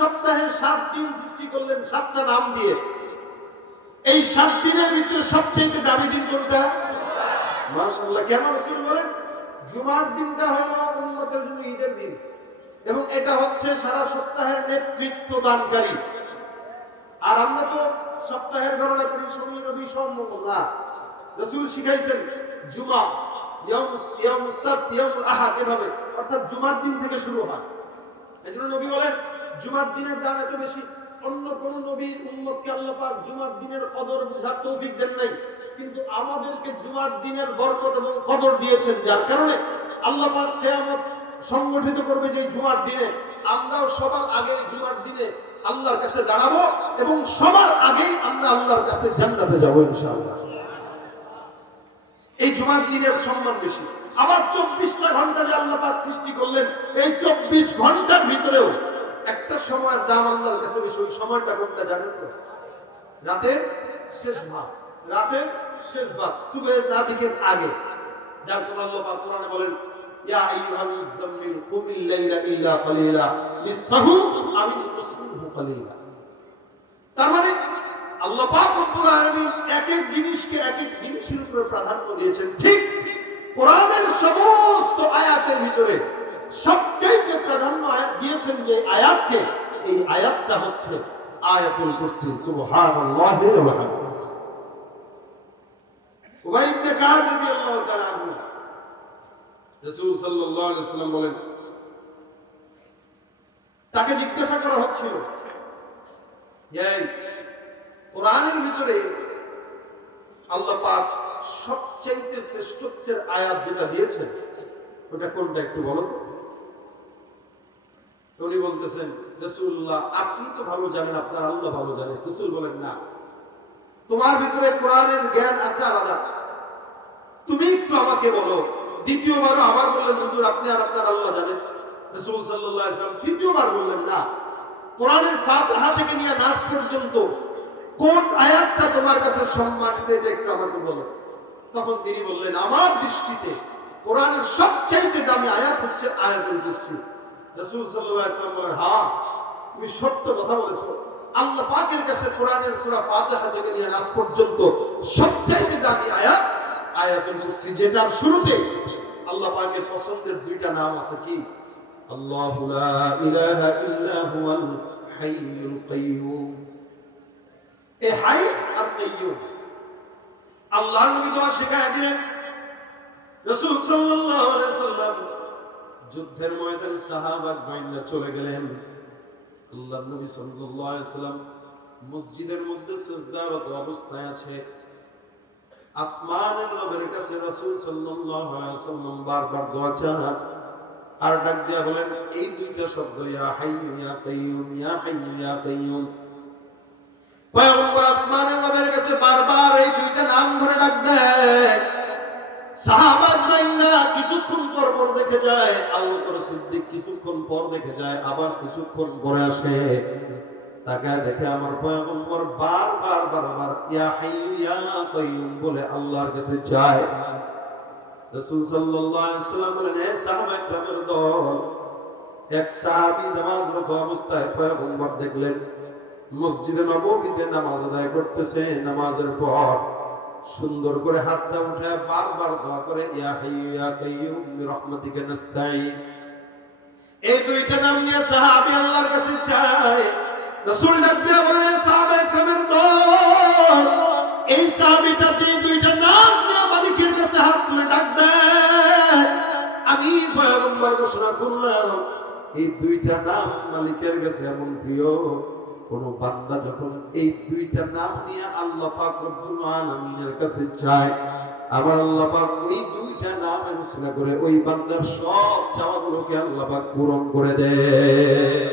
সপ্তাহে 7 দিন সৃষ্টি করলেন 7টা নাম দিয়ে। এই 7 দিনের ভিতরে সবচেয়ে দামি দিন কোনটা? মাশাআল্লাহ। কেন রাসূল বলেন জুমার দিনটা হলো উম্মতের জন্য ঈদের দিন, এবং এটা হচ্ছে সারা সপ্তাহের নেতৃত্ব দানকারী। আর আমরা তো সপ্তাহের গণনা করি শনি, রবি, সোম, মঙ্গল না। রাসূল শিখাইছেন জুমা, ইয়াউমুস সাbt, ইয়াউমুল আহাদ, এভাবে, অর্থাৎ জুমার দিন থেকে শুরু হয়। এজন্য নবী বলেন জুমার দিনের দাম এত বেশি। অন্য কোন নবীর উম্মতকে আল্লাহ পাক জুমার দিনের কদর বোঝার তৌফিক দেন নাই, কিন্তু আমাদেরকে জুমার দিনের বরকত এবং কদর দিয়েছেন, যার কারণে আল্লাহ পাক কিয়ামত সংগঠিত করবে যে জুমার দিনে আমরাও সবার আগে জুমার দিনে আল্লাহর কাছে দাঁড়াবো এবং সবার আগেই আমরা আল্লাহর কাছে জান্নাতে যাব ইনশাআল্লাহ। এই জুমার দিনের সম্মান বেশি। আবার 24টা ঘন্টা যে আল্লাহ পাক সৃষ্টি করলেন, এই 24 ঘন্টার ভিতরেও একটা সময়ের দাম আল্লাহর কাছে বেশি। ওই সময়টা কোনটা জানেন তো? রাতের শেষ ভাগ, রাতের শেষ ভাগ, সুবহে সাদিকের আগে। যার কথা আল্লাহ পাক কোরআনে বলেন ইয়া আইয়ুহাল মুযাম্মিল কুমিল লাইলা ইল্লা কালিলা নিসফাহু আও ইনকুসহু কালিলা। তার মানে আল্লাহ পাক রব্বুল আলামিন এক এক জিনিসকে এক এক জিনিসের উপর প্রাধান্য দিয়েছেন। ঠিক কোরআনের সমস্ত আয়াতের ভিতরে সবচেয়ে প্রাধান্য দিয়েছেন যে আয়াতকে, এই আয়াতটা হচ্ছে আয়াতুল কুরসি। সুবহানাল্লাহি ওয়া বিহামদিহি। উবাই ইবনে কাব রাদিয়াল্লাহু তাআলা আনহু, রাসূল সাল্লাল্লাহু আলাইহি ওয়াসাল্লাম বলেন, তাকে জিজ্ঞাসা করা হচ্ছিল এই কোরআনের ভিতরে আল্লাহ পাক সবচেয়ে শ্রেষ্ঠত্বের আয়াত যেটা দিয়েছেন ওটা কোনটা একটু বলো তো। উনি বলতেছেন রাসূলুল্লাহ আপনি তো ভালো জানেন, আপনার আল্লাহ ভালো জানেন। রাসূল বলেন না, তোমার ভিতরে কোরআনের জ্ঞান আছে আলাদা, তুমি একটু আমাকে বলো। দ্বিতীয়বার আবার বললেন হুজুর আপনি আর আপনার আল্লাহ জানেন। রাসূল সাল্লাল্লাহু আলাইহি ওয়াসাল্লাম তৃতীয়বার বললেন না, কোরআনের ফাতিহা থেকে নিয়ে নাস পর্যন্ত কোন আয়াতটা তোমার কাছে সম্মানিত এটা একটু আমাকে বলো। তখন তিনি বললেন আমার দৃষ্টিতে কোরআনের সবচেয়ে দামি আয়াত হচ্ছে আয়াতুল কুরসি। রাসূল সাল্লাল্লাহু আলাইহি ওয়াসাল্লাম বলেন হ্যাঁ তুমি সত্য কথা বলেছো, আল্লাহ পাকের কাছে কোরআনের সূরা ফাতিহা থেকে নিয়ে নাস পর্যন্ত সবচেয়ে দামি আয়াত আয়াতুল কুরসি, যেটার শুরুতে আল্লাহ পাকের পছন্দের দুইটা নাম আছে। কি? আল্লাহু লা ইলাহা ইল্লা হুয়াল হাইয়ুল কাইয়্যুম। এই হাই আর কাইয়্যুম আল্লাহর নবী দোয়া শিখায়া দিলেন। রাসূল সাল্লাল্লাহু আলাইহি ওয়াসাল্লাম যুদ্ধের ময়দানে সাহাবা বাইনা চলে গেলেন। আল্লাহর নবী সাল্লাল্লাহু আলাইহি ওয়াসাল্লাম মসজিদের মধ্যে সিজদারত অবস্থায় আছে। আসমানের রবের কাছে রাসূল সাল্লাল্লাহু আলাইহি ওয়াসাল্লাম বারবার দোয়া চান আর ডাক দিয়া বলেন এই দুইটা শব্দ ইয়া হাইয়্যু ইয়া কাইয়্যুম, ইয়া হাইয়্যু ইয়া কাইয়্যুম। পয়গম্বর আসমানের রবের কাছে বারবার এই দুইটা নাম ধরে ডাক দেয়। সাহাবা আজমাইনরা কিছুক্ষণ পর পর দেখে যায়, আবু বকর সিদ্দিক কিছুক্ষণ পর দেখে যায়, আবার কিছুক্ষণ পরে আসে, তাকায় দেখে আমার পয়গম্বর বারবার বারবার ইয়া হাইয়্যু ইয়া কাইয়্যুম বলে আল্লাহর কাছে চায়। রাসূল সাল্লাল্লাহু আলাইহি ওয়াসাল্লাম বলেন হে সাহাবায়ে কেরামের দল, এক সাহাবী নামাজরত অবস্থায় পয়গম্বর দেখলেন মসজিদে নববীতে নামাজ আদায় করতেছে। নামাজের পর সুন্দর করে হাতটা উঠায় বারবার দোয়া করে ইয়া হাইয়্যু ইয়া কাইয়্যুম বিরহমাতিকা নাস্তাঈন। এই দুইটা নাম নিয়ে সাহাবী আল্লাহর কাছে চায়। রাসূল ডাক দিয়ে বলেন সাহাবায়ে কেরামের দল, এই সাহাবীটা যে দুইটা নাম নিয়ে মালিকের কাছে হাত তুলে ডাক দেয়, আমি পয়গম্বর ঘোষণা করলাম এই দুইটা নাম মালিকের কাছে এমন প্রিয়, কোন বান্দা যখন এই দুইটা নাম নিয়ে আল্লাহ পাক রব্বুল আলামিনের কাছে চায়, আমার আল্লাহ পাক ওই দুইটা নাম ঘোষণা করে ওই বান্দার সব চাওয়াগুলোকে আল্লাহ পাক পূরণ করে দেয়।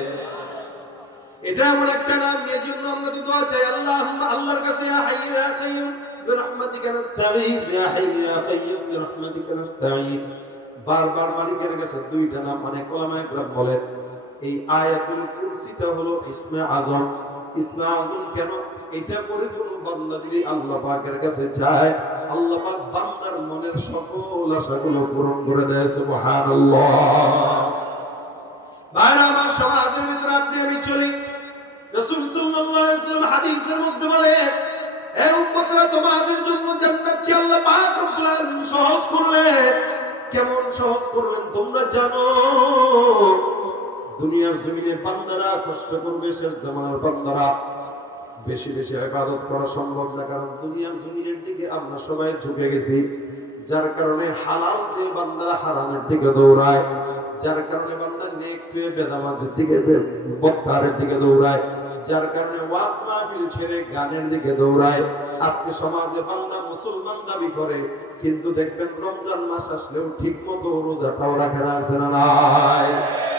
এটা এমন একটা নাম নিয়ে জন্য আমরা দোয়া চাই আল্লাহর কাছে ইয়া হাইয়্যু ইয়া কাইয়্যুম বিরহমাতিকা নাস্তাগীথ, ইয়া হাইয়্যু ইয়া কাইয়্যুম বিরহমাতিকা নাস্তাঈন। বারবার মালিকের কাছে দুইটা নাম, মানে উলামায়ে কেরাম বলেন এই আয়াতুল কুরসিটা হলো ইসমে আযম। ইসমে আযম কেন? এটা করে কোন বান্দা যদি আল্লাহ পাকের কাছে যায়, আল্লাহ পাক বান্দার মনের সকল আশাগুলো পূরণ করে দেয়। সুবহানাল্লাহ। ভাইরা আমার, সমাজের ভিতরে আপনি আমি চলি। রাসূল সাল্লাল্লাহু আলাইহি ওয়াসাল্লাম হাদিসের মধ্যে বলেন, এই উম্মতরা তোমাদের জন্য জান্নাতকে আল্লাহ পাক রব্বুল আলামিন সহজ করলেন। কেমন সহজ করলেন তোমরা জানো? দুনিয়ার জমিনে বান্দারা কষ্ট করবে, শেষ জামানার বান্দারা বেশি বেশি ইবাদত করা সম্ভব না, কারণ দুনিয়ার জমিনের দিকে আমরা সবাই ঝুঁকে গেছি। যার কারণে হালাল দিয়ে বান্দারা হারামের দিকে দৌড়ায়, যার কারণে বান্দা নেক হয়ে বেদামাজের দিকে, বদকারের দিকে দৌড়ায়, যার কারণে ওয়াজ মাহফিল ছেড়ে গানের দিকে দৌড়ায়। আজকে সমাজে বান্দা মুসলমান দাবি করে, কিন্তু দেখবেন রমজান মাস আসলেও ঠিক মতো রোজাটাও রাখে না, আছে না নাই?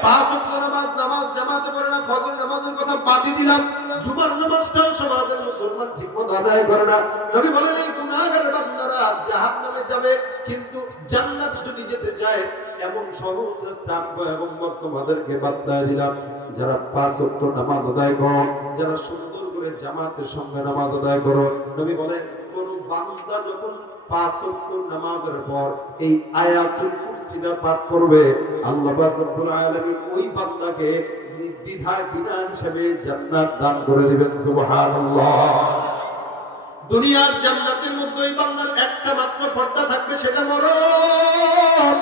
পাঁচ ওয়াক্ত নামাজ জামাতে পড়ে না, ফজর নামাজের কথা বাদই দিলাম, জুমার নামাজটাও সমাজের মুসলমান ঠিকমতো আদায় করে না। নবী বলেন, এই গুনাহগার বান্দারা জাহান্নামে যাবে, কিন্তু জান্নাতে যদি যেতে চায় এমন সহজ স্থান এবং তোমাদেরকে বাতলায় দিলাম। যারা পাঁচ ওয়াক্ত নামাজ আদায় করো, যারা সুন্দর করে জামাতের সঙ্গে নামাজ আদায় করো, নবী বলেন কোন বান্দা যখন পাঁচ ওয়াক্ত নামাজের পর এই আয়াতুল কুরসিটা পাঠ করবে, আল্লাহ পাক রব্বুল আলামিন ওই বান্দাকে নির্দ্বিধায় বিনা হিসাবে জান্নাত দান করে দিবেন। সুবহানাল্লাহ। দুনিয়ার জান্নাতের মধ্যে ওই বান্দার একটা মাত্র পর্দা থাকবে, সেটা মরণ।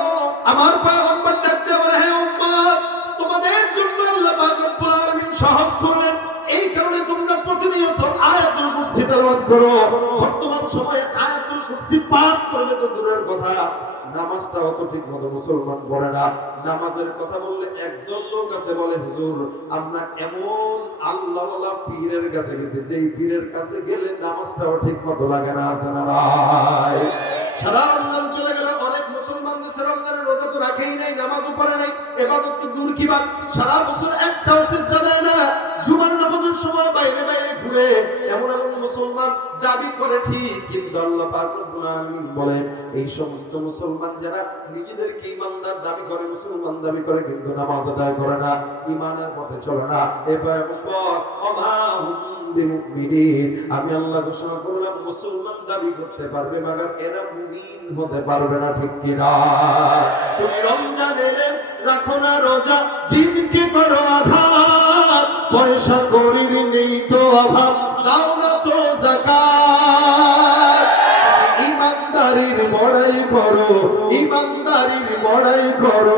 আমার পয়গম্বর ডাকতে বলে, হে উম্মত, তোমাদের জন্য আল্লাহ পাক রব্বুল আলামিন সহজ করলেন, এই কারণে তোমরা প্রতিনিয়ত আয়াতুল কুরসি তেলাওয়াত করো। বর্তমান সময়ে আয়াতুল কুরসি পাঠ করলে তো দূরের কথা, নামাজটা অত ঠিক মতো মুসলমান পড়ে না। নামাজের কথা বললে একজন লোক আছে বলে, হুজুর আমরা এমন আল্লাহওয়ালা পীরের কাছে গেছি, যেই পীরের কাছে গেলে নামাজটাও ঠিক মতো লাগে না, আছে না নাই? সারা রমজান চলে গেল, অনেক মুসলমান দেশে রমজানের রোজা তো রাখেই নাই, নামাজও পড়ে নাই, ইবাদত তো দূর কি বাত, সারা বছর একটাও সিজদা দেয় না, জুমার নামাজের সময় বাইরে বাইরে ঘুরে। এমন এমন মুসলমান দাবি করে ঠিক, কিন্তু আল্লাহ পাক রব্বুল আলামিন বলেন, এই সমস্ত মুসলমান যারা নিজেদেরকে ঈমানদার দাবি করে, মুসলমান দাবি করে, কিন্তু নামাজ আদায় করে না, ঈমানের পথে চলে না, এ পয়গম্বর অমাহুম বিমুমিনিন, আমি আল্লাহ ঘোষণা করলাম মুসলমান দাবি করতে পারবে, মাগার এরা মুমিন হতে পারবে না। ঠিক কি না? তুমি রমজান এলে রাখো না রোজা, দিনকে করো আঘাত, পয়সা গরিব নেই তো অভাব, দাও না তো যাকাত। ইমানদারির বড়াই করো, ইমানদারির বড়াই করো,